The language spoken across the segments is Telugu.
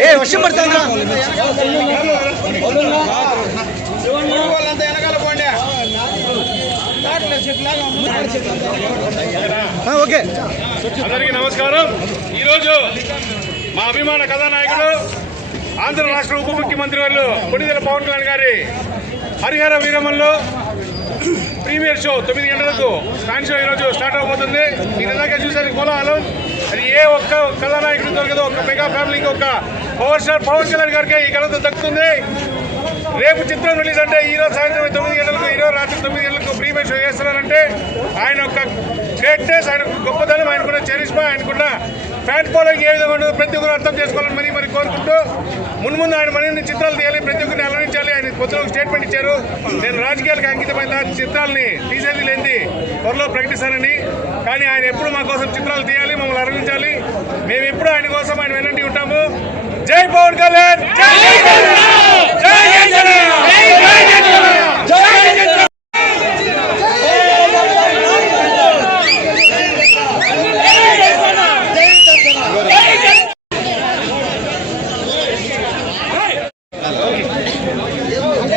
ఏ వర్షం పడుతుందా ఓకే. అందరికి నమస్కారం. ఈరోజు మా అభిమాన కథానాయకుడు ఆంధ్ర రాష్ట్ర ఉప ముఖ్యమంత్రి వారు కొణిదెల పవన్ కళ్యాణ్ గారి హరిహర వీరమంలో ప్రీమియర్ షో తొమ్మిది గంటలకు ఫ్యాన్ షో ఈరోజు స్టార్ట్ అవబోతుంది. ఈ దాకా చూసారు కోలాహలం. అది ఏ ఒక్క కథానాయకుడు దొరకదు. ఒక మెగా ఫ్యామిలీకి ఒక పవర్ స్టార్ పవన్ కళ్యాణ్ గారికి ఈ ఘనత దక్కుతుంది. రేపు చిత్రం రిలీజ్ అంటే ఈ రోజు సాయంత్రం తొమ్మిది గంటలకు ఈ రోజు రాత్రి తొమ్మిది గంటలకు ప్రీమియర్ షో చేస్తున్నారంటే ఆయన ఒక గ్రేట్నెస్ ఆయన గొప్పతనం ఆయనకున్న చరిష్మా ఆయనకున్న ఫ్యాన్ ఫాలోయింగ్ ఏ విధంగా ఉండదు ప్రతి ఒక్కరు అర్థం చేసుకోవాలని మరి మరి కోరుకుంటూ మున్ముందు ముందు ఆయన మరిన్ని చిత్రాలు తీయాలి ప్రతి ఒక్కరిని అలరించాలి. ఆయన కొత్తలో స్టేట్మెంట్ ఇచ్చారు. నేను రాజకీయాలకు అంకితమైన చిత్రాలని తీసేది లేనిది త్వరలో ప్రకటిస్తానని. కానీ ఆయన ఎప్పుడు మా కోసం చిత్రాలు తీయాలి మమ్మల్ని అలరించాలి మేము ఎప్పుడు ఆయన కోసం ఆయన వెనంటి ఉంటాము. జై పవన్ కళ్యాణ్! జై జనసేన! జై జనసేన!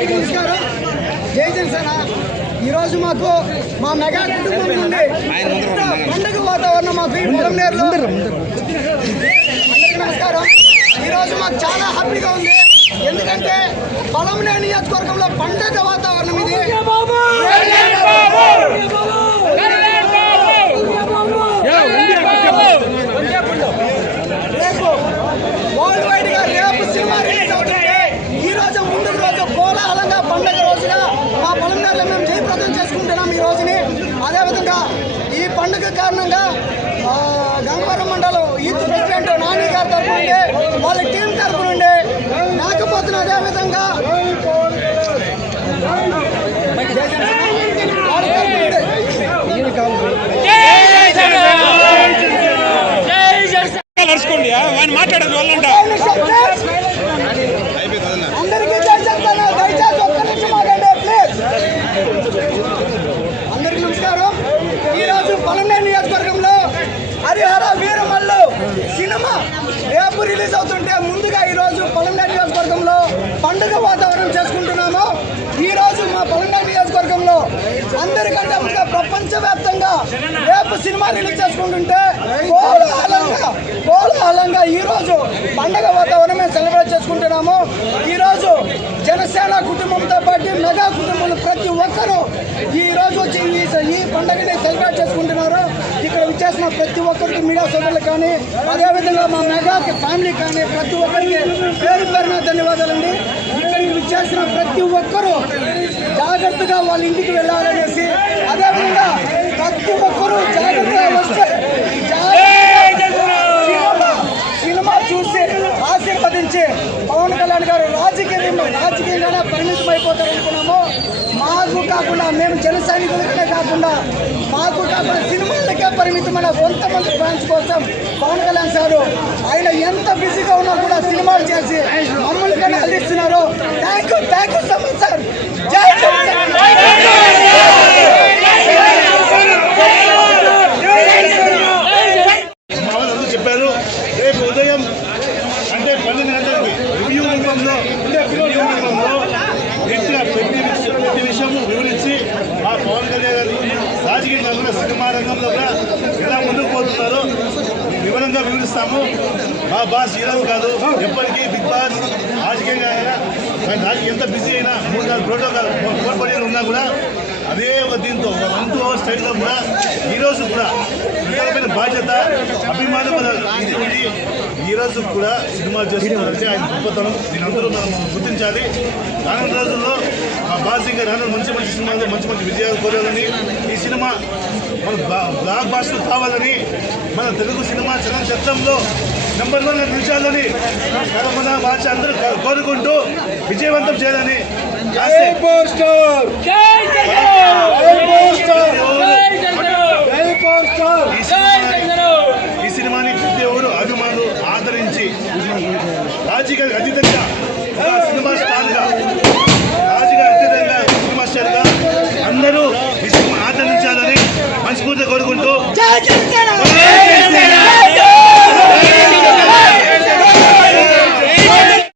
నమస్కారం జై జనసేన ఈరోజు మాకు మా మెగా కుటుంబం నుండి ఇంత పండుగ వాతావరణం మాకు ఈ పొలంనేరులో అందరికీ నమస్కారం. ఈరోజు మాకు చాలా హ్యాపీగా ఉంది. ఎందుకంటే పొలంనే నియోజకవర్గంలో పండుగ వాతావరణం ఇది రేపు వరల్డ్ వైడ్గా రేపు సినిమా రిలీజ్ అవుతుంటే ఈ రోజు ముందు రోజు కోలాహలంగా పండగ రోజుగా మా పొలంనేరులో మేము జయప్రదం చేసుకుంటున్నాం ఈ రోజుని అదేవిధంగా ఈ పండుగ కారణంగా ఆ, గంగవరం మండలం యూత్ ప్రెసిడెంట్ నాని గారి తరపు నుండి వాళ్ళ టీం తరపు నుండి నాకపోతున్న అదేవిధంగా వాళ్ళ తరపు నుండి నడుచుకోండి ఆయన మాట్లాడదు వాళ్ళంట అందరికీ జై దయచేసి ఒక్క నిమిషం ఆగండి ప్లీజ్ అందరికీ నమస్కారం. ఈరోజు పలమనేరు నియోజకవర్గంలో హరిహర వీరమల్లు సినిమా రేపు రిలీజ్ అవుతుంటే ముందుగా ఈరోజు పలమనేరు నియోజకవర్గంలో పండుగ వాతావరణం చేసుకుంటున్నాము. ఈ రోజు మా పలమనేరు నియోజకవర్గంలో అందరికంటే ముందుగా ప్రపంచవ్యాప్తంగా రేపు సినిమా రిలీజ్ చేసుకుంటుంటే కోలాహలంగా కోలాహలంగా ఈరోజు పండగ వాతావరణం మేము సెలబ్రేట్ చేసుకుంటున్నాము. ఈరోజు జనసేన కుటుంబంతో పాటు మెగా కుటుంబంలో ప్రతి ఒక్కరూ ఈ రోజు వచ్చి ఈ పండగని సెలబ్రేట్ చేసుకుంటున్నారు. ఇక్కడ విచ్చేసిన ప్రతి ఒక్కరికి మీడియా సోదరులకు కానీ అదేవిధంగా మా మెగా ఫ్యామిలీ కానీ ప్రతి ఒక్కరికి పేరు పేరున ధన్యవాదాలండి. ఇక్కడికి చేసిన ప్రతి ఒక్కరూ జాగ్రత్తగా వాళ్ళ ఇంటికి వెళ్ళాలనేసి అదేవిధంగా ప్రతి ఒక్కరూ జాగ్రత్తగా వస్తే జాగ్రత్తగా సినిమా సినిమా చూసి ఆశీర్వదించి పవన్ కళ్యాణ్ గారు రాజకీయం రాజకీయంగానే పరిమితం అయిపోతారు మాకు కాకుండా మేము జన సైనికులకే కాకుండా మాకు కాకుండా సినిమాలకే పరిమితమైన కొంతమంది ఫ్యాన్స్ కోసం పవన్ కళ్యాణ్ సారు ఆయన ఎంత బిజీగా ఉన్నా కూడా సినిమాలు చేసి మమ్మల్ని కానీ అందిస్తున్నారు thank you thank you so much sir జై జనసేన. మా వాళ్ళు అందరూ చెప్పారు రేపు ఉదయం అంటే పన్నెండు గంటలకి రివ్యూ రూపంలో రివ్యూ రూపంలో గట్టిగా ప్రతి విషయం ప్రతి విషయము వివరించి మా పవన్ కళ్యాణ్ గారు రాజకీయ కాకుండా సినిమా రంగంలో కూడా ఎలా ముందుకు పోతున్నారో చేస్తాము మా బాస్ ఈరోజు కాదు ఎప్పటికీ బిగ్ బాస్ రాజకీయంగా అయినా ఎంత బిజీ అయినా మూడు నాలుగు ప్రోటోకాల్ కోల్పడి ఉన్నా కూడా అదే ఒక దీంతో వన్ టూ అవర్స్ స్టైల్లో కూడా ఈరోజు కూడా విశాలమైన బాధ్యత అభిమానం మన ఇది. ఉంది కూడా సినిమా చేస్తున్నారంటే ఆయన గొప్పతనం దీని అందరూ మనం గుర్తించాలి. రానున్న రోజుల్లో మా బాస్ ఇంకా రానున్న మంచి మంచి సినిమాలు మంచి మంచి విజయాలు కోరాలని ఈ సినిమా మన బ్లాక్ బాస్టర్ కావాలని మన తెలుగు సినిమా చలనచిత్రంలో నెంబర్ వన్ నిలిచాలని మన భాష అందరూ కోరుకుంటూ విజయవంతం చేయాలని ఆశ- ఈ